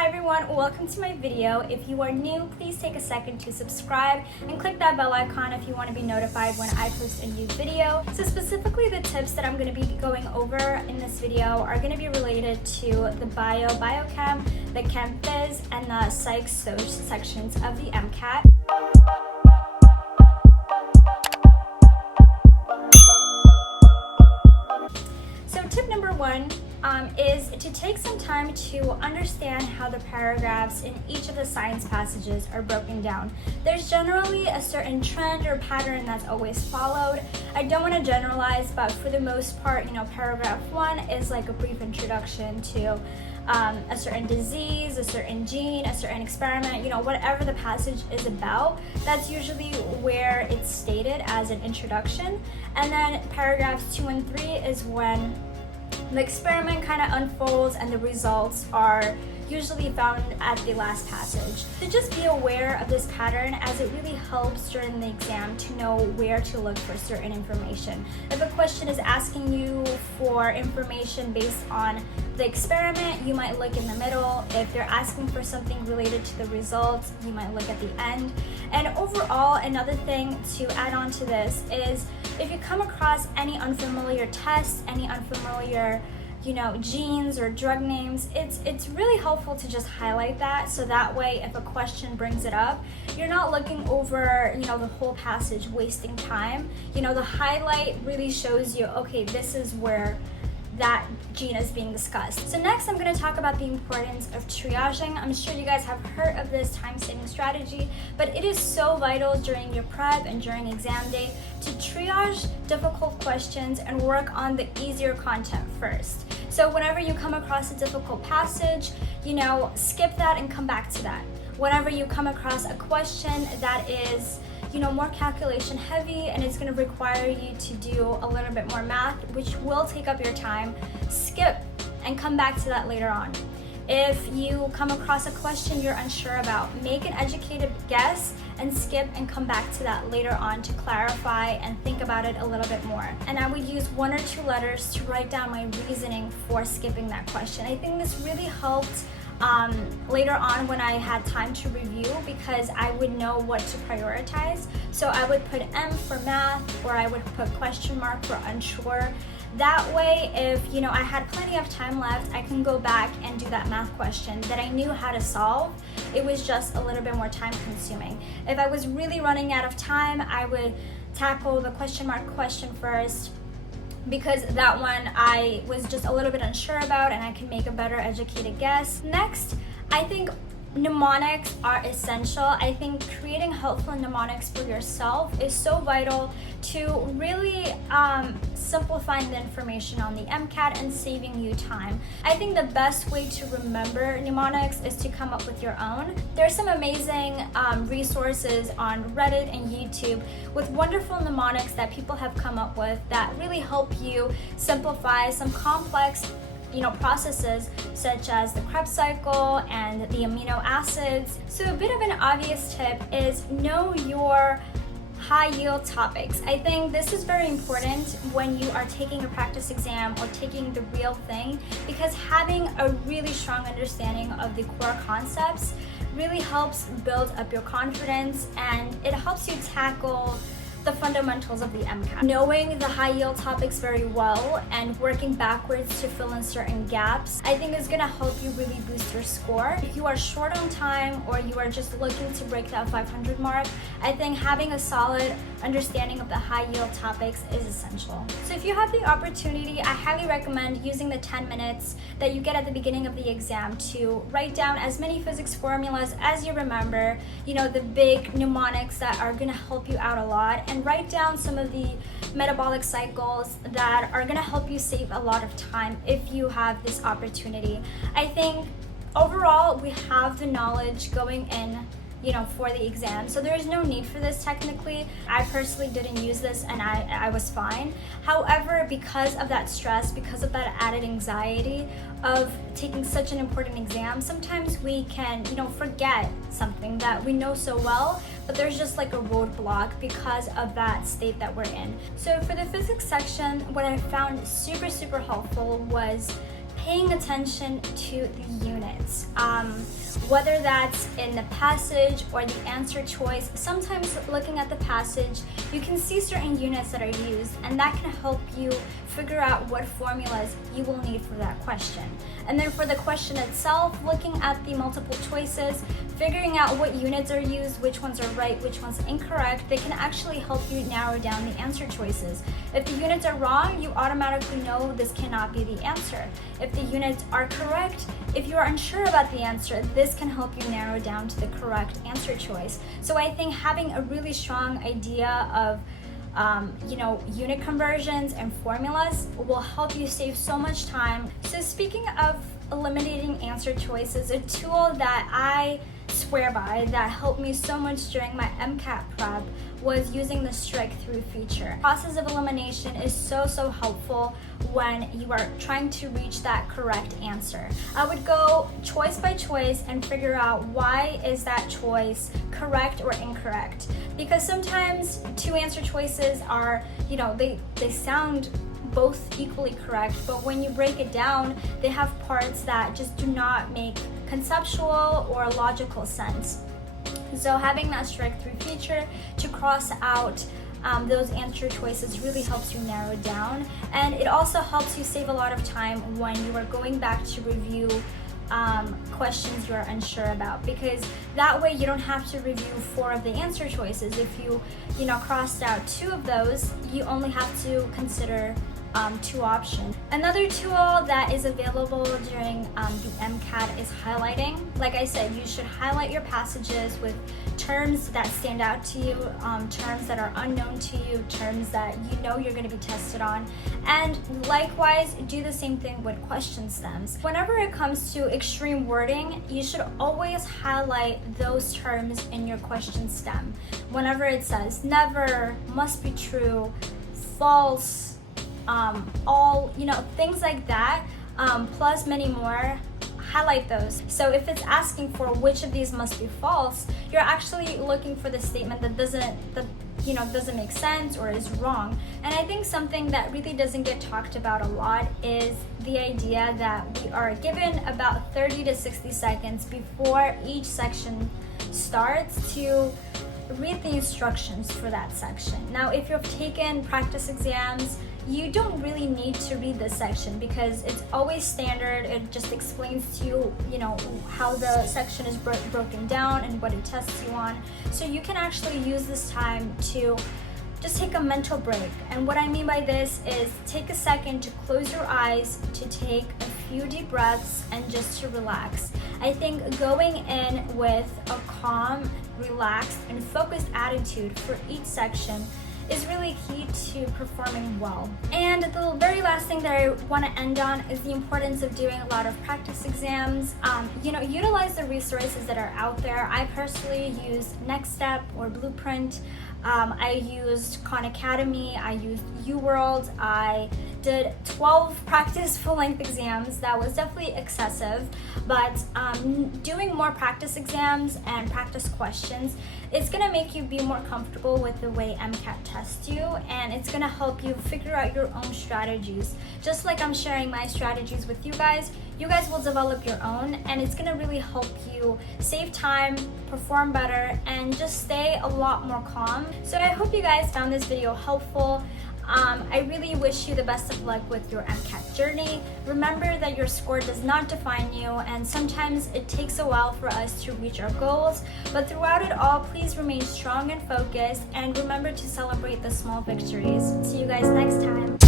Hi everyone, welcome to my video. If you are new, please take a second to subscribe and click that bell icon if you want to be notified when I post a new video. So specifically the tips that I'm going to be going over in this video are going to be related to the biochem, the chem phys, and the psych soc sections of the MCAT. So tip number one is to take some time to understand how the paragraphs in each of the science passages are broken down. There's generally a certain trend or pattern that's always followed. I don't want to generalize, but for the most part, paragraph 1 is like a brief introduction to a certain disease, a certain gene, a certain experiment, whatever the passage is about, that's usually where it's stated as an introduction. And then paragraphs 2 and 3 is when the experiment kind of unfolds and the results are usually found at the last passage. So just be aware of this pattern, as it really helps during the exam to know where to look for certain information. If a question is asking you for information based on the experiment, you might look in the middle. If they're asking for something related to the results, you might look at the end. And overall, another thing to add on to this is if you come across any unfamiliar tests, any unfamiliar genes or drug names, it's really helpful to just highlight that, so that way if a question brings it up, you're not looking over the whole passage wasting time. The highlight really shows you, okay, this is where that gene is being discussed. So next I'm going to talk about the importance of triaging. I'm sure you guys have heard of this time-saving strategy, but it is so vital during your prep and during exam day to triage difficult questions and work on the easier content first. So whenever you come across a difficult passage, skip that and come back to that. Whenever you come across a question that is more calculation heavy and it's going to require you to do a little bit more math, which will take up your time, skip and come back to that later on. If you come across a question you're unsure about, make an educated guess and skip and come back to that later on to clarify and think about it a little bit more. And I would use 1 or 2 letters to write down my reasoning for skipping that question. I think this really helped later on when I had time to review, because I would know what to prioritize. So I would put M for math, or I would put question mark for unsure. That way, if I had plenty of time left, I can go back and do that math question that I knew how to solve. It was just a little bit more time consuming. If I was really running out of time, I would tackle the question mark question first, because that one I was just a little bit unsure about and I can make a better educated guess. Next, I think mnemonics are essential. I think creating helpful mnemonics for yourself is so vital to really simplifying the information on the MCAT and saving you time. I think the best way to remember mnemonics is to come up with your own. There's some amazing resources on Reddit and YouTube with wonderful mnemonics that people have come up with that really help you simplify some complex processes such as the Krebs cycle and the amino acids. So a bit of an obvious tip is know your high yield topics. I think this is very important when you are taking a practice exam or taking the real thing, because having a really strong understanding of the core concepts really helps build up your confidence, and it helps you tackle the fundamentals of the MCAT. Knowing the high yield topics very well and working backwards to fill in certain gaps, I think is going to help you really boost your score. If you are short on time or you are just looking to break that 500 mark, I think having a solid understanding of the high yield topics is essential. So if you have the opportunity, I highly recommend using the 10 minutes that you get at the beginning of the exam to write down as many physics formulas as you remember, the big mnemonics that are going to help you out a lot, and write down some of the metabolic cycles that are going to help you save a lot of time if you have this opportunity. I think overall we have the knowledge going in for the exam, so there is no need for this technically. I personally didn't use this and I was fine. However, because of that stress, because of that added anxiety of taking such an important exam, sometimes we can forget something that we know so well, but there's just like a roadblock because of that state that we're in. So for the physics section, what I found super helpful was paying attention to the units. Whether that's in the passage or the answer choice, sometimes looking at the passage, you can see certain units that are used, and that can help you figure out what formulas you will need for that question. And then for the question itself, looking at the multiple choices, figuring out what units are used, which ones are right, which ones incorrect, they can actually help you narrow down the answer choices. If the units are wrong, you automatically know this cannot be the answer. If the units are correct, if you are unsure about the answer, this can help you narrow down to the correct answer choice. So I think having a really strong idea of unit conversions and formulas will help you save so much time. So speaking of eliminating answer choices, a tool that I swear by that helped me so much during my MCAT prep was using the strike through feature. The process of elimination is so helpful when you are trying to reach that correct answer. I would go choice by choice and figure out why is that choice correct or incorrect. Because sometimes two answer choices are, they sound both equally correct, but when you break it down, they have parts that just do not make conceptual or logical sense. So having that strike through feature to cross out those answer choices really helps you narrow down, and it also helps you save a lot of time when you are going back to review questions you are unsure about, because that way you don't have to review 4 of the answer choices. If you crossed out 2 of those, you only have to consider 2 options. Another tool that is available during the MCAT is highlighting. Like I said, you should highlight your passages with terms that stand out to you, terms that are unknown to you, terms that you're going to be tested on, and likewise do the same thing with question stems. Whenever it comes to extreme wording, you should always highlight those terms in your question stem. Whenever it says never, must be true, false, all, things like that, plus many more, highlight those. So if it's asking for which of these must be false, you're actually looking for the statement that doesn't make sense or is wrong. And I think something that really doesn't get talked about a lot is the idea that we are given about 30 to 60 seconds before each section starts to read the instructions for that section. Now, if you've taken practice exams, you don't really need to read this section because it's always standard. It just explains to you, how the section is broken down and what it tests you on. So you can actually use this time to just take a mental break. And what I mean by this is take a second to close your eyes, to take a few deep breaths, and just to relax. I think going in with a calm, relaxed, and focused attitude for each section is really key to performing well. And the very last thing that I want to end on is the importance of doing a lot of practice exams. Utilize the resources that are out there. I personally use Next Step or Blueprint. I used Khan Academy, I used UWorld, I did 12 practice full-length exams. That was definitely excessive, but doing more practice exams and practice questions, it's gonna make you be more comfortable with the way MCAT tests you, and it's gonna help you figure out your own strategies. Just like I'm sharing my strategies with you guys will develop your own, and it's gonna really help you save time, perform better, and just stay a lot more calm. So I hope you guys found this video helpful. I really wish you the best of luck with your MCAT journey. Remember that your score does not define you, and sometimes it takes a while for us to reach our goals, but throughout it all, please remain strong and focused, and remember to celebrate the small victories. See you guys next time.